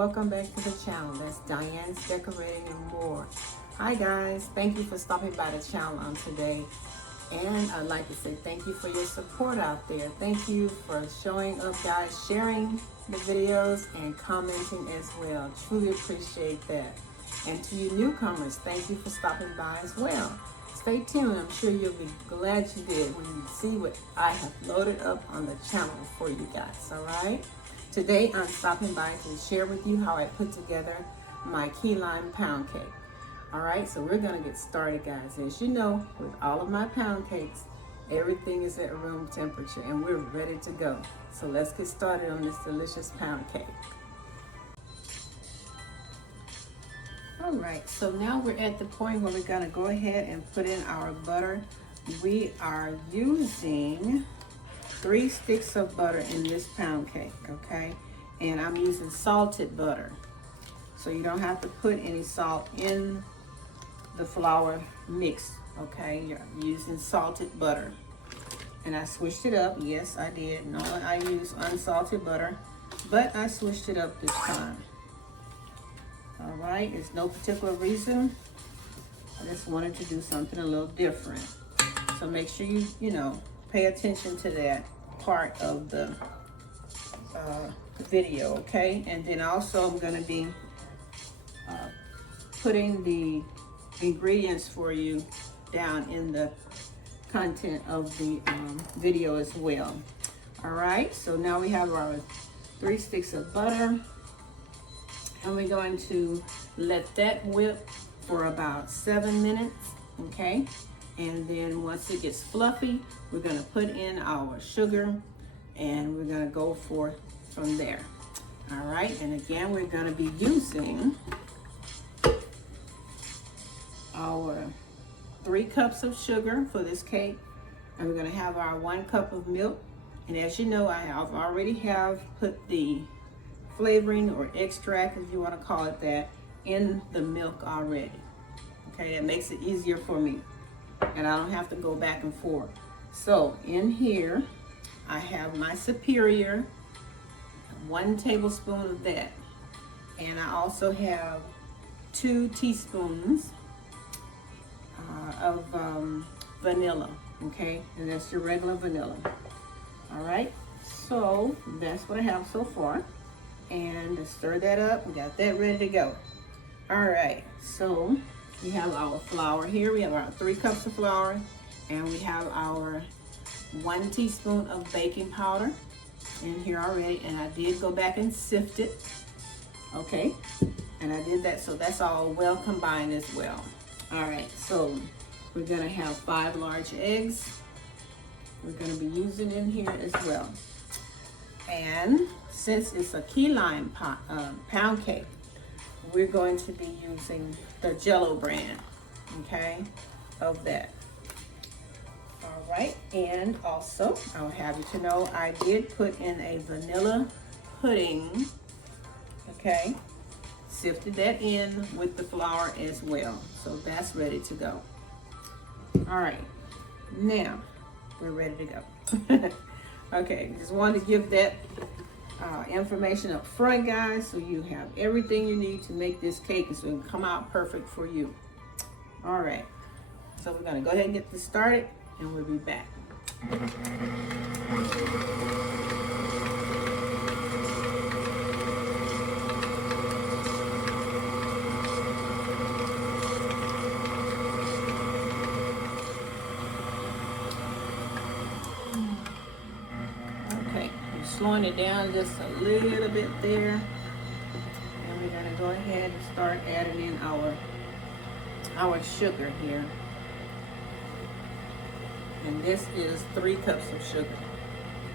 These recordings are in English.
welcome back to the channel. That's Diane's Decorating and More. Hi guys, thank you for stopping by the channel on today. And I'd like to say thank you for your support out there. Thank you for showing up, guys, sharing the videos and commenting as well. Truly appreciate that. And to you newcomers, thank you for stopping by as well. Stay tuned. I'm sure you'll be glad you did when you see what I have loaded up on the channel for you guys, all right? Today, I'm stopping by to share with you how I put together my key lime pound cake. All right, so we're gonna get started, guys. As you know, with all of my pound cakes, everything is at room temperature and we're ready to go. So let's get started on this delicious pound cake. All right, so now we're at the point where we're gonna go ahead and put in our butter. We are using 3 sticks of butter in this pound cake, okay? And I'm using salted butter. So you don't have to put any salt in the flour mix, okay? You're using salted butter. And I switched it up, yes I did. Normally I use unsalted butter, but I switched it up this time. All right, it's no particular reason. I just wanted to do something a little different. So make sure you know, pay attention to that part of the video, okay? And then also I'm gonna be putting the ingredients for you down in the content of the video as well. All right, so now we have our 3 sticks of butter, and we're going to let that whip for about 7 minutes, okay? And then once it gets fluffy, we're gonna put in our sugar and we're gonna go forth from there. All right, and again, we're gonna be using our 3 cups of sugar for this cake. And we're gonna have our 1 cup of milk. And as you know, I have already put the flavoring or extract, if you wanna call it that, in the milk already. Okay, that makes it easier for me. And I don't have to go back and forth. So in here, I have my superior, 1 tablespoon of that. And I also have 2 teaspoons of vanilla, okay? And that's your regular vanilla. All right, so that's what I have so far. And to stir that up, we got that ready to go. All right, so we have our flour here. We have our 3 cups of flour, and we have our 1 teaspoon of baking powder in here already. And I did go back and sift it, okay? And I did that, so that's all well combined as well. All right, so we're gonna have 5 large eggs. We're gonna be using in here as well. And since it's a key lime pound cake, we're going to be using the Jell-o brand, okay, of that. All right, and also I'll have you to know I did put in a vanilla pudding, okay, sifted that in with the flour as well. So that's ready to go. All right, now we're ready to go. Okay, just wanted to give that information up front, guys, so you have everything you need to make this cake so it can come out perfect for you. All right, so we're gonna go ahead and get this started and we'll be back. Slowing it down just a little bit there, and we're gonna go ahead and start adding in our sugar here. And this is 3 cups of sugar,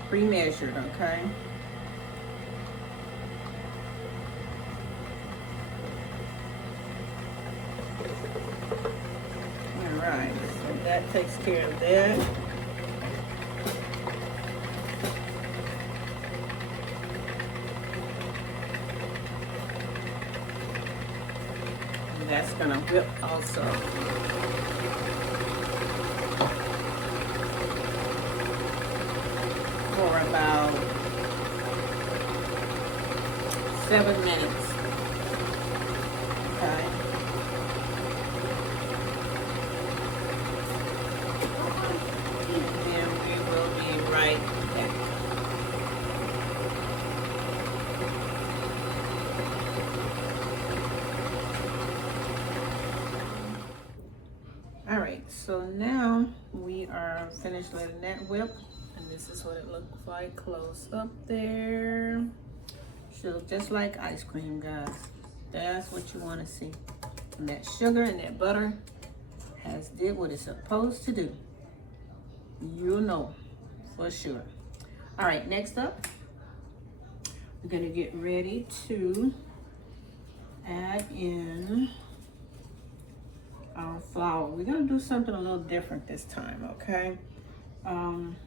pre-measured, okay? All right, so that takes care of that. That's gonna whip also. For about 7 minutes. right, so now we are finished letting that whip, and this is what it looks like close up there. Should look just like ice cream, guys. That's what you want to see. And that sugar and that butter has did what it's supposed to do. You'll know for sure. All right, next up, we're gonna get ready to add in our flour. We're gonna do something a little different this time, okay? I'm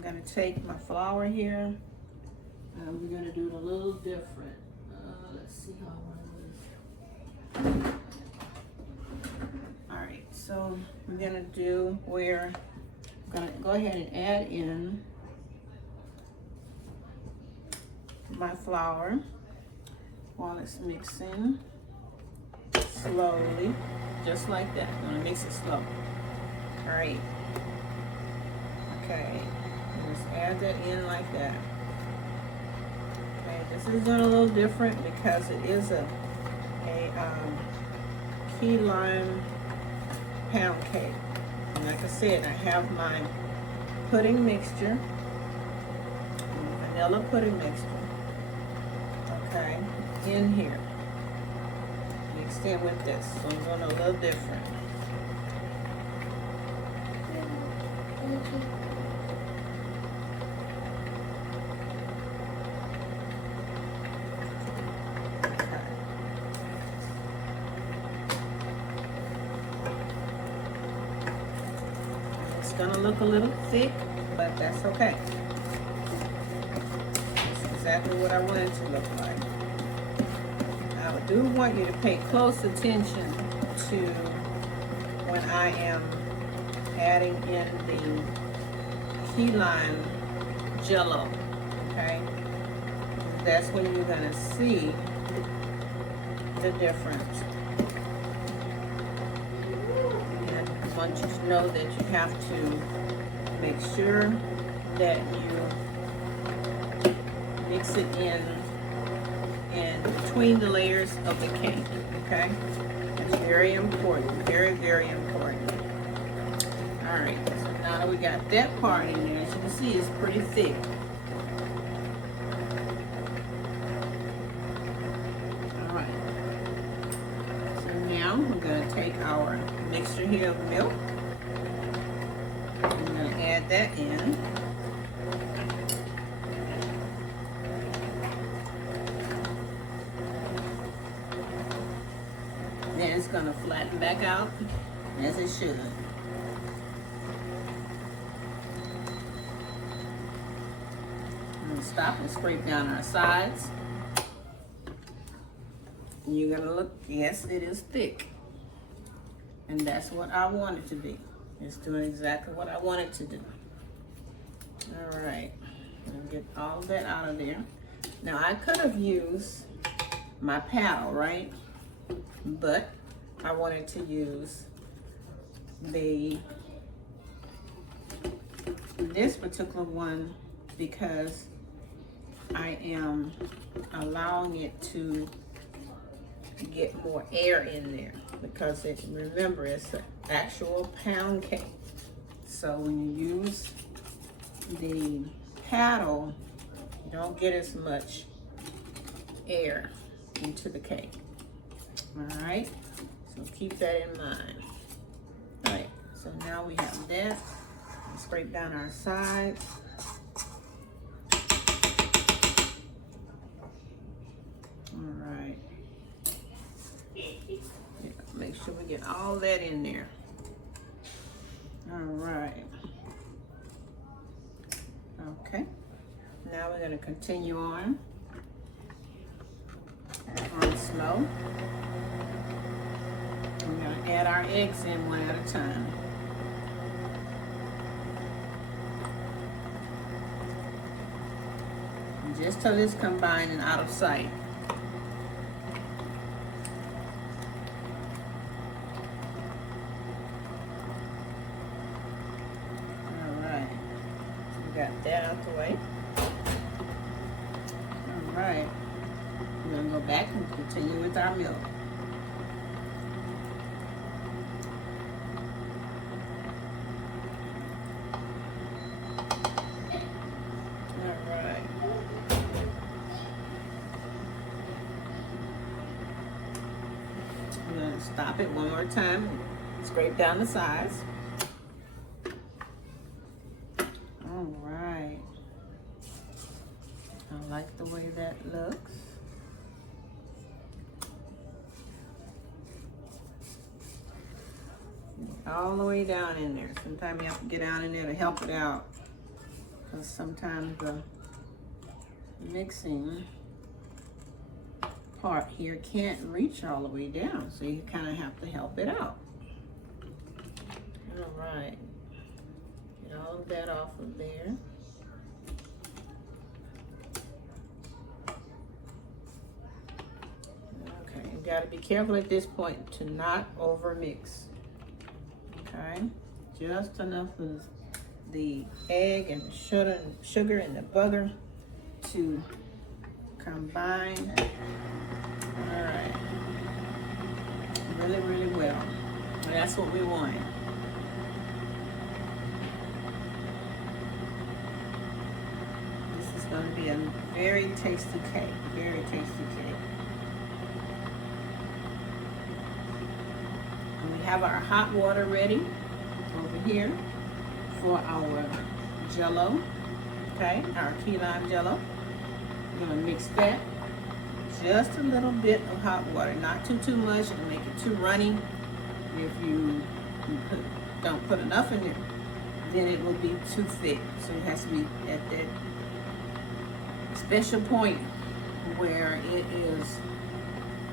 gonna take my flour here, and we're gonna do it a little different. Let's see how I want to do this. All right, so we're gonna do where I'm gonna go ahead and add in my flour while it's mixing slowly, just like that. I'm gonna mix it slow. All right. Okay. Just add that in like that. Okay. This is done a little different because it is a key lime pound cake. And like I said, I have my pudding mixture, vanilla pudding mixture. Okay, in here. Mixed in with this, so I'm going a little different. Okay. It's gonna look a little thick, but that's okay. Exactly what I want it to look like. I do want you to pay close attention to when I am adding in the key lime Jell-o, okay? That's when you're gonna see the difference. And I want you to know that you have to make sure that you mix it in between the layers of the cake, okay? It's very important, very, very important. All right, so now that we got that part in there, as you can see, it's pretty thick. All right, so now we're gonna take our mixture here of milk. I'm gonna add that in. Then it's gonna flatten back out as it should. I'm gonna stop and scrape down our sides. And you're gonna look, yes, it is thick. And that's what I want it to be. It's doing exactly what I want it to do. All right, get all of that out of there. Now I could have used my paddle, right? But I wanted to use this particular one because I am allowing it to get more air in there because remember, it's an actual pound cake. So when you use the paddle, you don't get as much air into the cake. All right, so keep that in mind. All right, so now we have that. Scrape down our sides. All right. Yeah, make sure we get all that in there. All right. Okay. Now we're going to continue on slow. We're going to add our eggs in one at a time. Just till it's combined and out of sight. Alright, so we got that out the way. Alright, we're going to go back and continue with our milk. stop it one more time. Scrape down the sides. All right. I like the way that looks. All the way down in there. Sometimes you have to get down in there to help it out, because sometimes the mixing part here can't reach all the way down, so you kind of have to help it out. All right, get all of that off of there. Okay, you got to be careful at this point to not over mix. Okay, just enough of the egg and the sugar and the butter to combine. All right, really, really well. That's what we want. This is going to be a very tasty cake, very tasty cake. And we have our hot water ready over here for our Jell-o, okay, our key lime Jell-o. We're gonna mix that. Just a little bit of hot water, not too much. It'll make it too runny. If you don't put enough in it, then it will be too thick. So it has to be at that special point where it is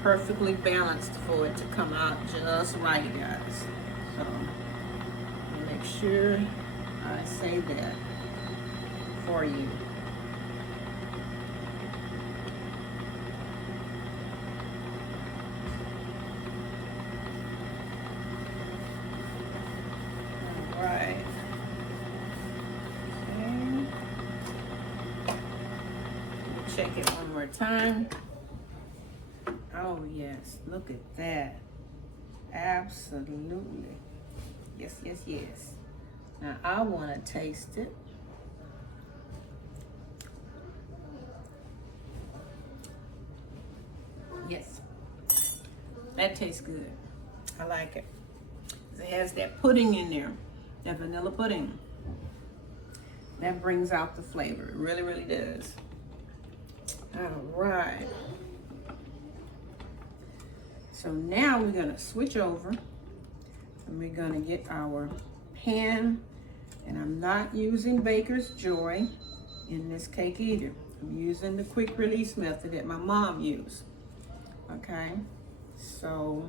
perfectly balanced for it to come out just right, guys. So make sure I say that for you. All right. Okay. Check it one more time. Oh yes, look at that. Absolutely. Yes, yes, yes. Now I want to taste it. Yes, that tastes good. I like it. It has that pudding in there, that vanilla pudding. That brings out the flavor. It really, really does. All right. So now we're gonna switch over and we're gonna get our pan, and I'm not using Baker's Joy in this cake either. I'm using the quick release method that my mom used. Okay, so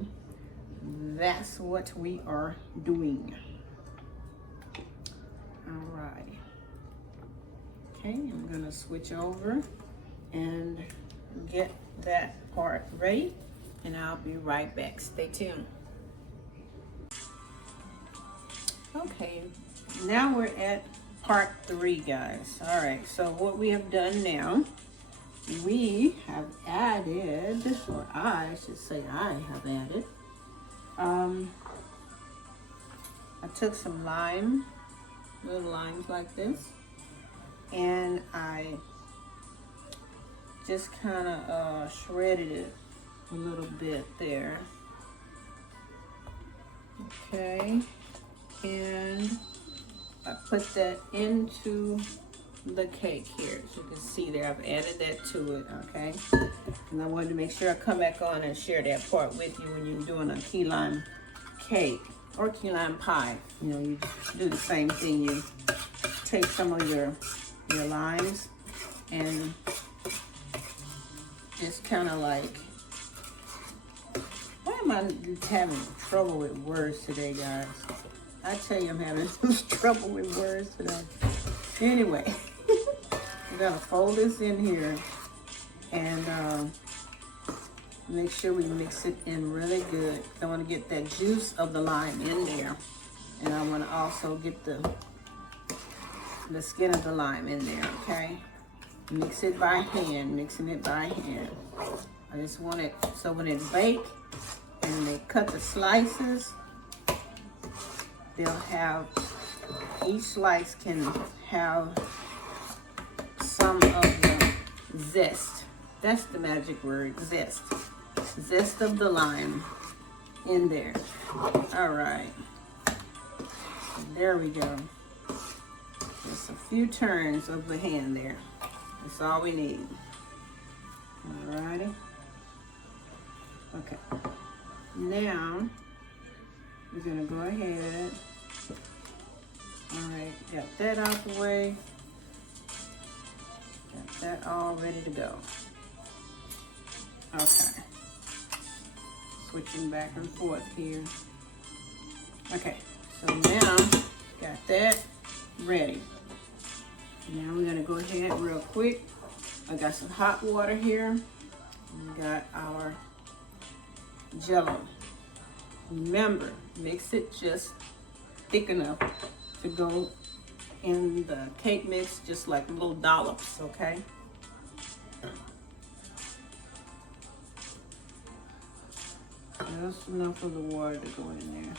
that's what we are doing. All right. Okay, I'm gonna switch over and get that part ready, and I'll be right back. Stay tuned. Okay, now we're at part 3, guys. All right, so what we have done now, we have added, or I should say I have added, I took some lime, little limes like this, and I just kind of shredded it a little bit there. Okay, and I put that into the cake here. As you can see there, I've added that to it, okay? And I wanted to make sure I come back on and share that part with you when you're doing a key lime cake or key lime pie. You know, you do the same thing. You take some of your limes and just kind of like, why am I having trouble with words today, guys? I tell you, I'm having trouble with words today. Anyway, we're gonna fold this in here and make sure we mix it in really good. I want to get that juice of the lime in there, and I want to also get the skin of the lime in there. Okay, mix it by hand, mixing it by hand. I just want it so when it bakes and they cut the slices, they'll have, each slice can have some of the zest. That's the magic word, zest. Zest of the lime in there. All right. There we go. Just a few turns of the hand there. That's all we need. All righty. Okay. Now, we're gonna go ahead. All right, got that out the way. Got that all ready to go. Okay. Switching back and forth here. Okay, so now got that ready. Now we're gonna go ahead real quick. I got some hot water here. We got our Jell-o. Remember, mix it just thick enough to go in the cake mix, just like little dollops, okay? Just enough of the water to go in there.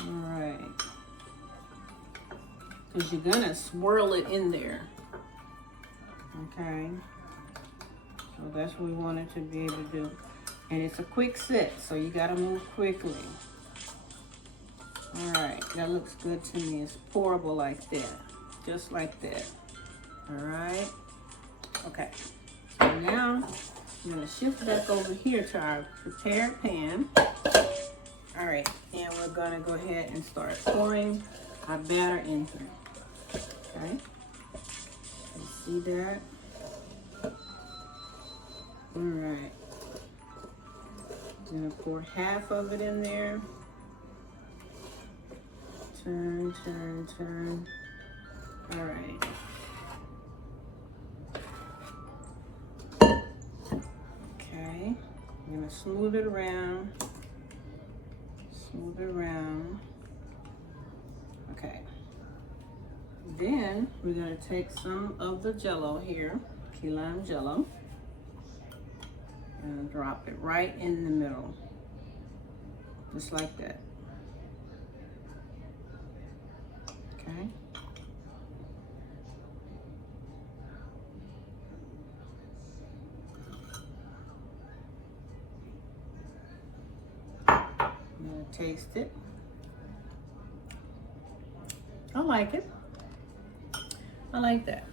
All right. Because you're gonna swirl it in there. Okay. So that's what we wanted to be able to do. And it's a quick set, so you gotta move quickly. All right, that looks good to me. It's pourable like that, just like that. All right. Okay. So now I'm gonna shift back over here to our prepared pan. All right, and we're gonna go ahead and start pouring our batter in here. Okay. You see that? All right. I'm gonna pour half of it in there. Turn, turn, turn. All right. Okay. I'm gonna smooth it around. Smooth it around. Okay. Then we're gonna take some of the Jell-o here, key lime Jell-o, and drop it right in the middle, just like that. Okay. I'm gonna taste it. I like it. I like that.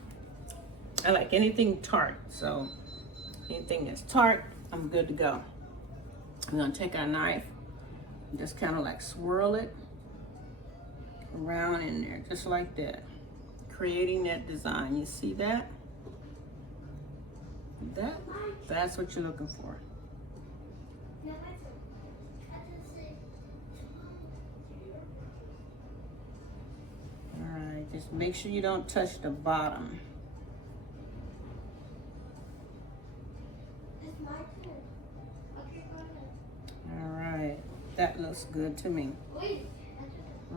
I like anything tart, so anything that's tart, I'm good to go. I'm gonna take our knife and just kind of like swirl it around in there, just like that, creating that design. You see that? That's what you're looking for. All right, just make sure you don't touch the bottom. All right, that looks good to me.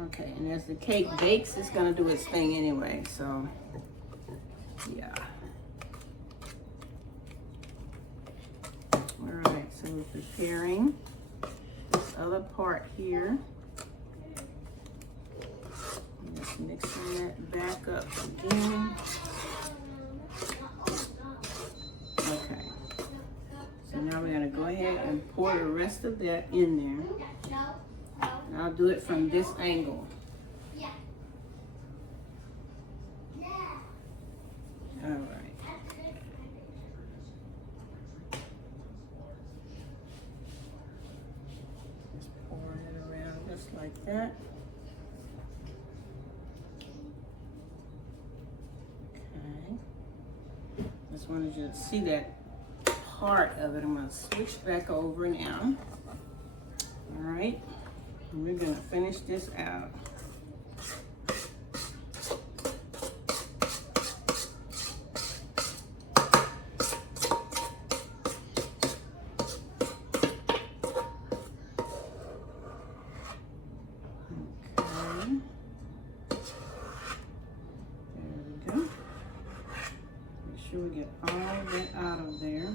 Okay, and as the cake bakes, it's gonna do its thing anyway, so yeah. All right, so we're preparing this other part here. Just mixing that back up again. Okay, so now we're gonna go ahead and pour the rest of that in there. And I'll do it from this angle. All right. Just pouring it around just like that. Okay. Just wanted you to see that part of it. I'm going to switch back over now. All right. And we're going to finish this out. We get all that out of there.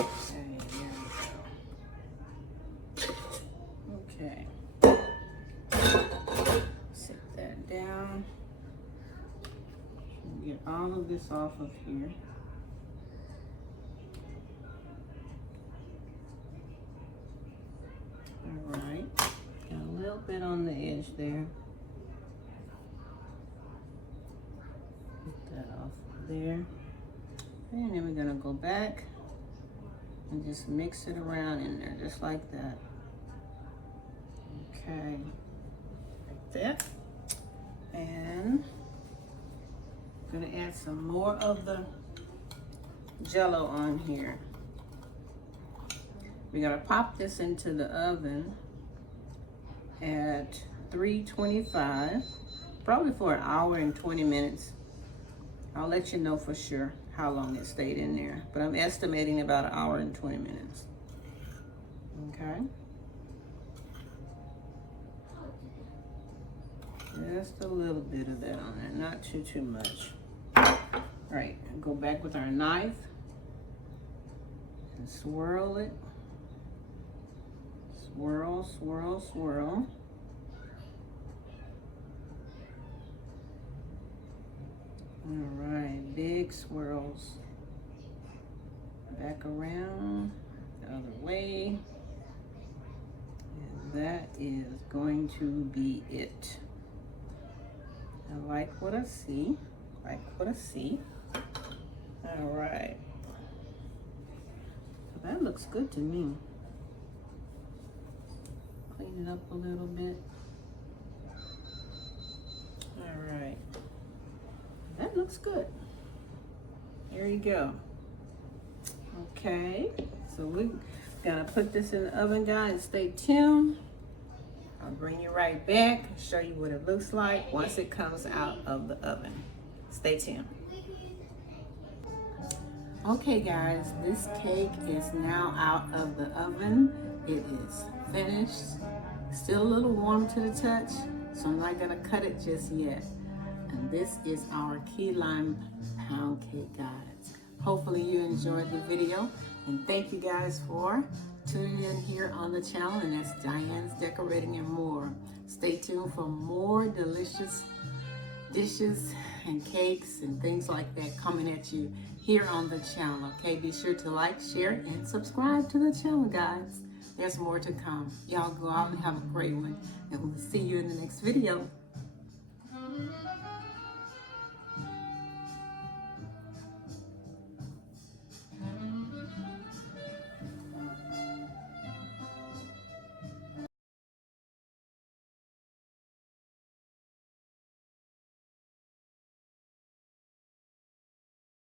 Okay, there we go. all of this off of here. All right, got a little bit on the edge there. Get that off of there. And then we're gonna go back and just mix it around in there, just like that. Okay, like that. And I'm gonna add some more of the Jell-o on here. We're gonna pop this into the oven at 325, probably for an hour and 20 minutes. I'll let you know for sure how long it stayed in there, but I'm estimating about an hour and 20 minutes. Okay. Just a little bit of that on there, not too much. All right, go back with our knife and swirl it. Swirl, swirl, swirl. All right, big swirls. Back around the other way. And that is going to be it. I like what I see. Like what I see. All right. That looks good to me. Clean it up a little bit. All right. That looks good. There you go. Okay, so we're gonna put this in the oven, guys. Stay tuned. I'll bring you right back and show you what it looks like once it comes out of the oven. Stay tuned. Okay guys, this cake is now out of the oven. It is finished. Still a little warm to the touch, so I'm not gonna cut it just yet. And this is our key lime pound cake, guys. Hopefully you enjoyed the video, and thank you guys for tuning in here on the channel, and that's Diane's Decorating and More. Stay tuned for more delicious dishes and cakes and things like that coming at you here on the channel. Okay, be sure to like, share, and subscribe to the channel, guys. There's more to come. Y'all go out and have a great one, and we'll see you in the next video.